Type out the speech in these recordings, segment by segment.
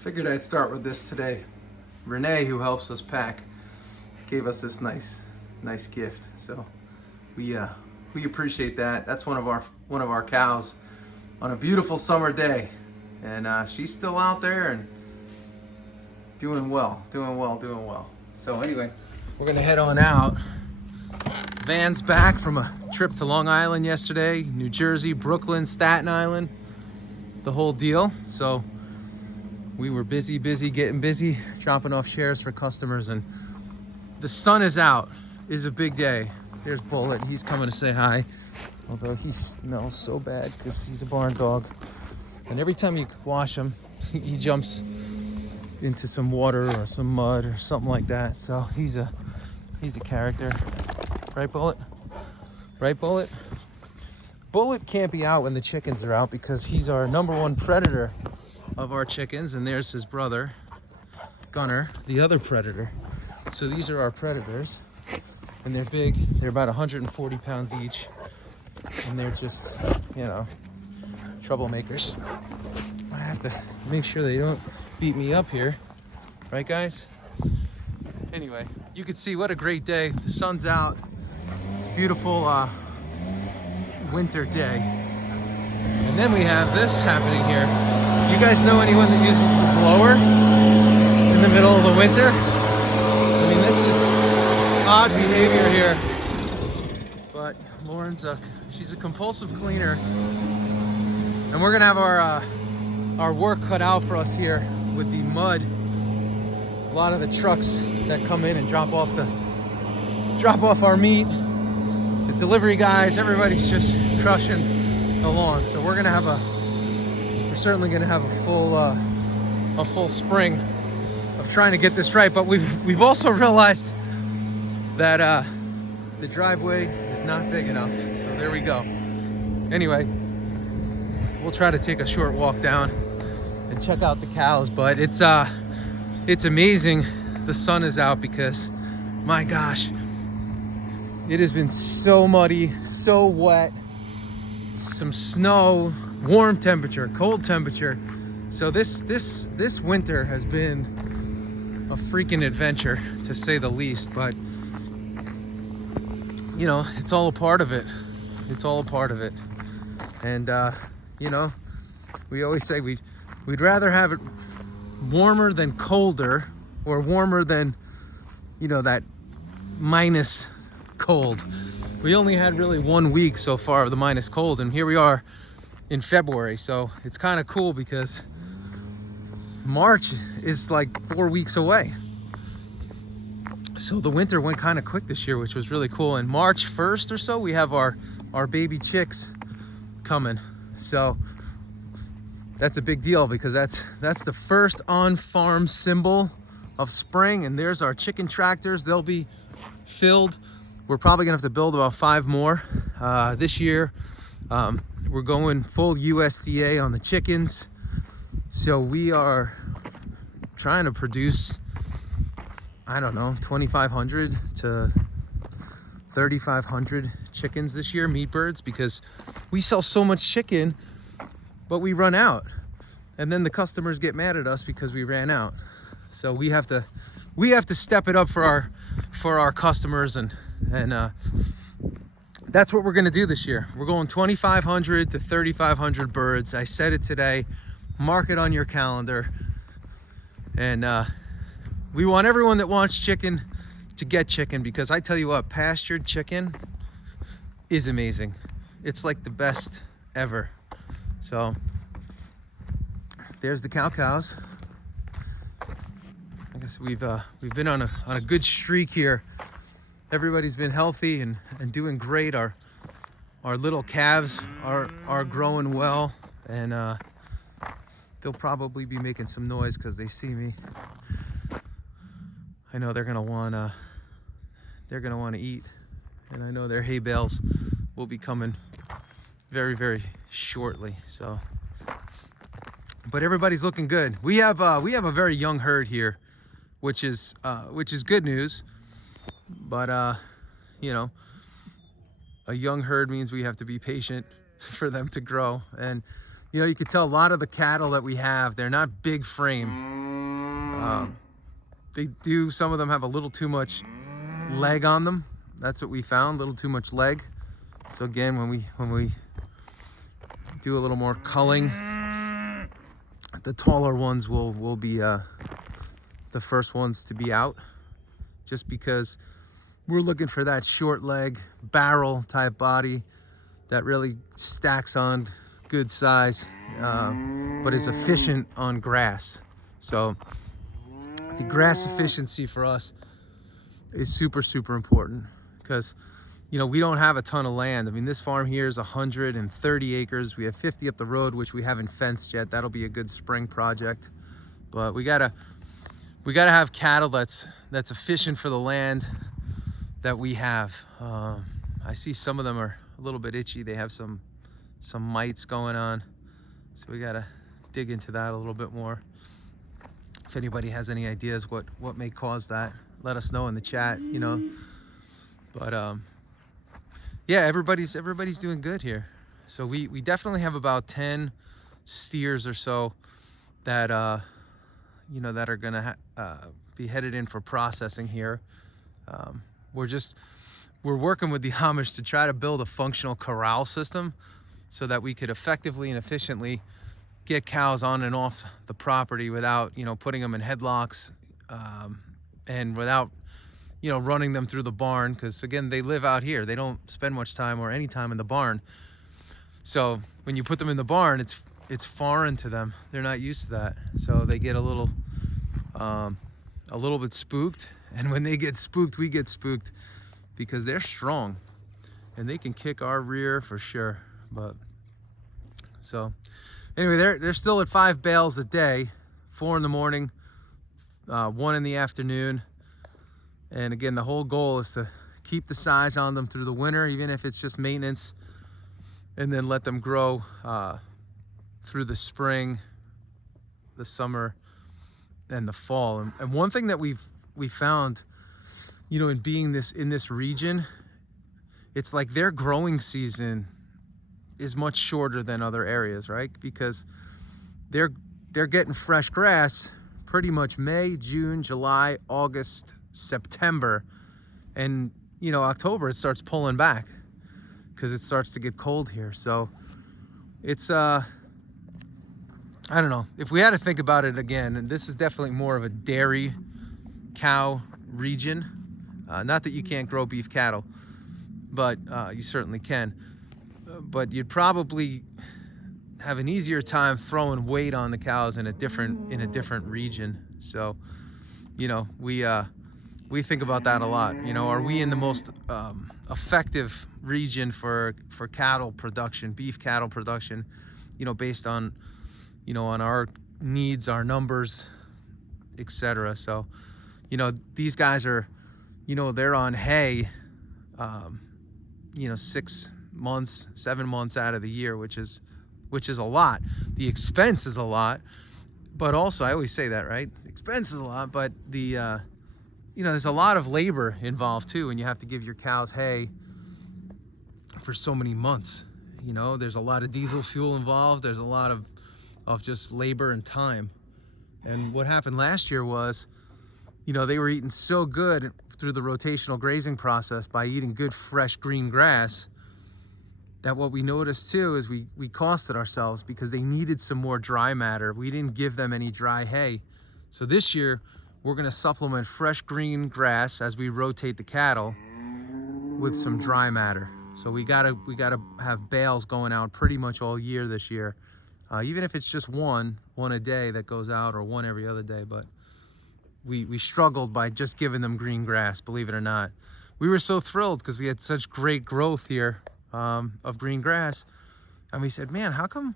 Figured I'd start with this today. Renee, who helps us pack, gave us this nice gift. So we appreciate that. That's one of our cows on a beautiful summer day, and she's still out there and doing well. So anyway, we're gonna head on out. Van's back from a trip to Long Island yesterday, New Jersey, Brooklyn, Staten Island, the whole deal. So we were getting busy, dropping off shares for customers, and the sun is out. It is a big day. There's Bullet, he's coming to say hi. Although he smells so bad because he's a barn dog. And every time you wash him, he jumps into some water or some mud or something like that. So he's a character. Right, Bullet? Right, Bullet? Bullet can't be out when the chickens are out because he's our #1 predator of our chickens, and there's his brother, Gunner, the other predator. So these are our predators, and they're big. They're about 140 pounds each, and they're just, troublemakers. I have to make sure they don't beat me up here, right, guys? Anyway, you can see what a great day. The sun's out. It's a beautiful winter day. And then we have this happening here. You guys know anyone that uses the blower in the middle of the winter? I mean, this is odd behavior here. But Lauren's she's a compulsive cleaner. And we're gonna have our work cut out for us here with the mud. A lot of the trucks that come in and drop off our meat. The delivery guys, everybody's just crushing the lawn. So we're certainly gonna have a full spring of trying to get this right. But we've also realized that the driveway is not big enough. So there we go. Anyway, we'll try to take a short walk down and check out the cows. But it's amazing the sun is out because, my gosh, it has been so muddy, so wet, some snow, warm temperature, cold temperature. So this winter has been a freaking adventure, to say the least. But it's all a part of it. It's all a part of it. And we always say we'd rather have it warmer than colder, or warmer than that minus cold. We only had really 1 week so far of the minus cold, and here we are in February. So it's kind of cool because March is like 4 weeks away. So the winter went kind of quick this year, which was really cool. And March 1st or so, we have our baby chicks coming. So that's a big deal because that's the first on-farm symbol of spring. And there's our chicken tractors. They'll be filled. We're probably gonna have to build about 5 more this year. We're going full USDA on the chickens. So we are trying to produce, 2,500 to 3,500 chickens this year, meat birds, because we sell so much chicken, but we run out. And then the customers get mad at us because we ran out. So we have to step it up for our customers, and that's what we're gonna do this year. We're going 2,500 to 3,500 birds. I said it today. Mark it on your calendar. And we want everyone that wants chicken to get chicken, because I tell you what, pastured chicken is amazing. It's like the best ever. So there's the cows. I guess we've been on a good streak here. Everybody's been healthy and doing great. Our little calves are growing well, and they'll probably be making some noise because they see me. I know they're gonna wanna eat, and I know their hay bales will be coming very, very shortly. So, but everybody's looking good. We have a very young herd here, which is good news. But a young herd means we have to be patient for them to grow. And you can tell a lot of the cattle that we have, they're not big frame. They do, some of them have a little too much leg on them. That's what we found, a little too much leg. So again, when we do a little more culling, the taller ones will be the first ones to be out, just because we're looking for that short leg barrel type body that really stacks on good size, but is efficient on grass. So the grass efficiency for us is super, super important, because we don't have a ton of land. I mean, this farm here is 130 acres. We have 50 up the road, which we haven't fenced yet. That'll be a good spring project. But we gotta have cattle that's efficient for the land that we have. I see some of them are a little bit itchy. They have some mites going on. So we gotta dig into that a little bit more. If anybody has any ideas what may cause that, let us know in the chat, But yeah, everybody's doing good here. So we definitely have about 10 steers or so that that are gonna be headed in for processing here. We're working with the Amish to try to build a functional corral system so that we could effectively and efficiently get cows on and off the property without putting them in headlocks, and without running them through the barn, because again, they live out here. They don't spend much time or any time in the barn. So when you put them in the barn, it's foreign to them. They're not used to that. So they get a little bit spooked. And when they get spooked, we get spooked, because they're strong and they can kick our rear for sure. But so anyway, they're still at 5 bales a day, 4 in the morning, 1 in the afternoon. And again, the whole goal is to keep the size on them through the winter, even if it's just maintenance, and then let them grow through the spring, the summer, and the fall. And one thing that we found, in being in this region, it's like their growing season is much shorter than other areas, right? Because they're getting fresh grass pretty much May, June, July, August, September, and October it starts pulling back because it starts to get cold here. So it's I don't know, if we had to think about it again, and this is definitely more of a dairy cow region, not that you can't grow beef cattle, but you certainly can, but you'd probably have an easier time throwing weight on the cows in a different region. So we think about that a lot. Are we in the most effective region for cattle production, beef cattle production, based on on our needs, our numbers, etc. So these guys are they're on hay 6 months, 7 months out of the year, which is a lot. The expense is a lot, but also, I always say that, right? The expense is a lot, but the there's a lot of labor involved too, and you have to give your cows hay for so many months. There's a lot of diesel fuel involved. There's a lot of just labor and time. And what happened last year was, they were eating so good through the rotational grazing process by eating good fresh green grass, that what we noticed too is we costed ourselves, because they needed some more dry matter. We didn't give them any dry hay. So this year we're going to supplement fresh green grass as we rotate the cattle with some dry matter. So we gotta have bales going out pretty much all year this year, even if it's just one a day that goes out, or one every other day. But we struggled by just giving them green grass, believe it or not. We were so thrilled because we had such great growth here of green grass, and we said, man, how come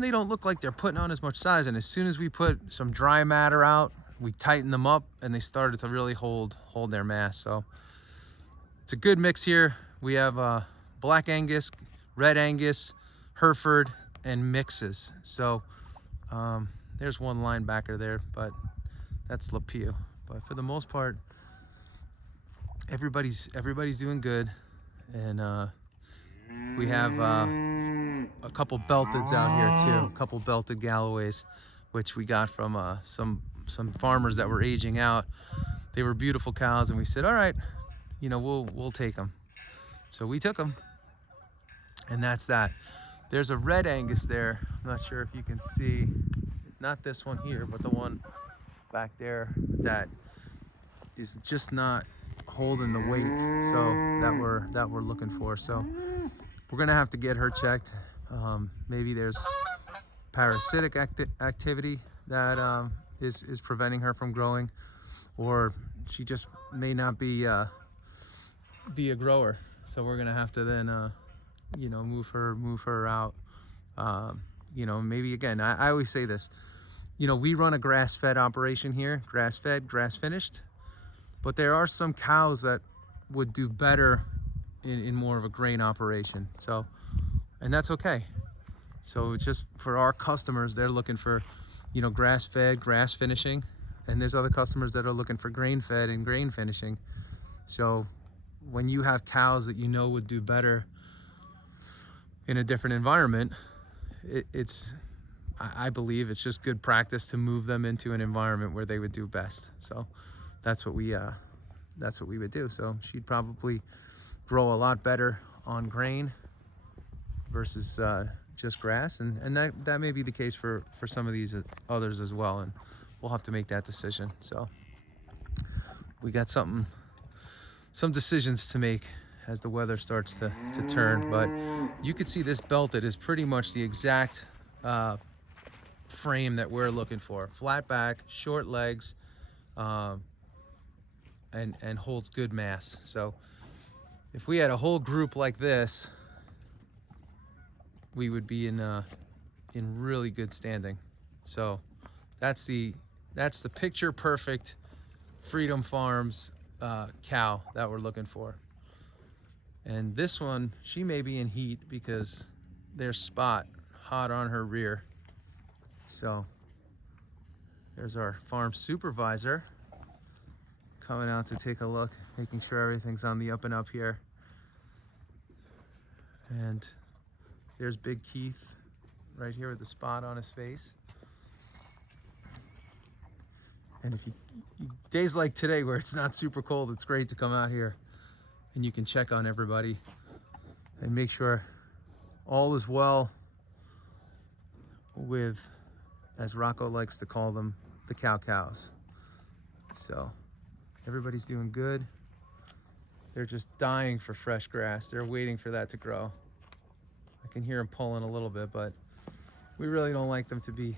they don't look like they're putting on as much size? And as soon as we put some dry matter out, we tightened them up, and they started to really hold their mass. So it's a good mix here. We have Black Angus, Red Angus, Hereford, and mixes. So there's one linebacker there, but that's Lapew. But for the most part, everybody's doing good. And we have a couple belteds out here too, a couple belted Galloways, which we got from some some farmers that were aging out. They were beautiful cows, and we said, all right, you know, we'll take them. So we took them, and that's that. There's a red Angus there. I'm not sure if you can see, not this one here, but the one back there that is just not holding the weight, so that we're looking for. So we're gonna have to get her checked. Maybe there's parasitic activity that is preventing her from growing, or she just may not be a grower. So we're gonna have to then you know, move her out. You know, maybe again, I always say this, you know, we run a grass-fed operation here, grass-fed, grass-finished, but there are some cows that would do better in more of a grain operation. So, and that's okay. So it's just for our customers, they're looking for, you know, grass-fed, grass finishing, and there's other customers that are looking for grain-fed and grain finishing. So when you have cows that you know would do better in a different environment, I believe it's just good practice to move them into an environment where they would do best. So that's what we would do. So she'd probably grow a lot better on grain versus just grass, and that may be the case for some of these others as well, and we'll have to make that decision. So we got some decisions to make as the weather starts to turn, but you can see this belted is pretty much the exact frame that we're looking for. Flat back, short legs, and holds good mass. So if we had a whole group like this, we would be in really good standing. So that's the picture perfect Freedom Farms cow that we're looking for. And this one, she may be in heat because there's spot hot on her rear. So there's our farm supervisor coming out to take a look, making sure everything's on the up and up here. And there's Big Keith right here with the spot on his face. And if you days like today where it's not super cold, it's great to come out here and you can check on everybody and make sure all is well with, as Rocco likes to call them, the cows. So everybody's doing good. They're just dying for fresh grass. They're waiting for that to grow. I can hear them pulling a little bit, but we really don't like them to be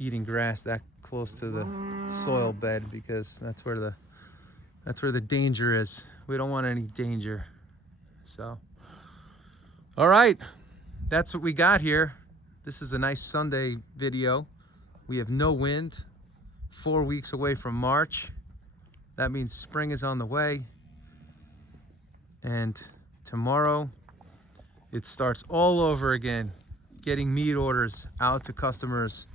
eating grass that close to the soil bed, because that's where the danger is. We don't want any danger. So, all right, that's what we got here. This is a nice Sunday video. We have no wind, 4 weeks away from March. That means spring is on the way. And tomorrow, it starts all over again, getting meat orders out to customers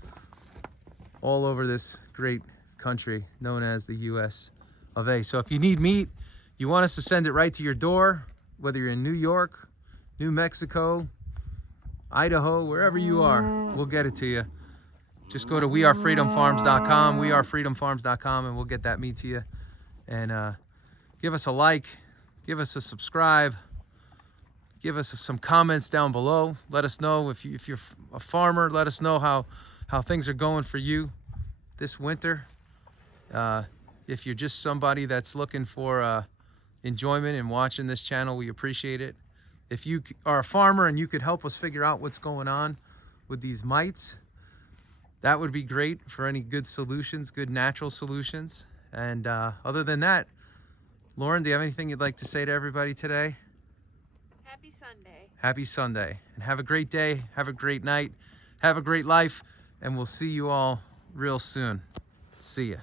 all over this great country known as the US of A. So if you need meat, you want us to send it right to your door, whether you're in New York, New Mexico, Idaho, wherever you are, we'll get it to you. Just go to wearefreedomfarms.com, wearefreedomfarms.com, and we'll get that meat to you. And give us a like, give us a subscribe, give us some comments down below. Let us know if you're a farmer. Let us know how things are going for you this winter. If you're just somebody that's looking for enjoyment and watching this channel, we appreciate it. If you are a farmer and you could help us figure out what's going on with these mites, that would be great for any good solutions, good natural solutions. And other than that, Lauren, do you have anything you'd like to say to everybody today? Happy Sunday. Happy Sunday. And have a great day. Have a great night. Have a great life. And we'll see you all real soon. See ya.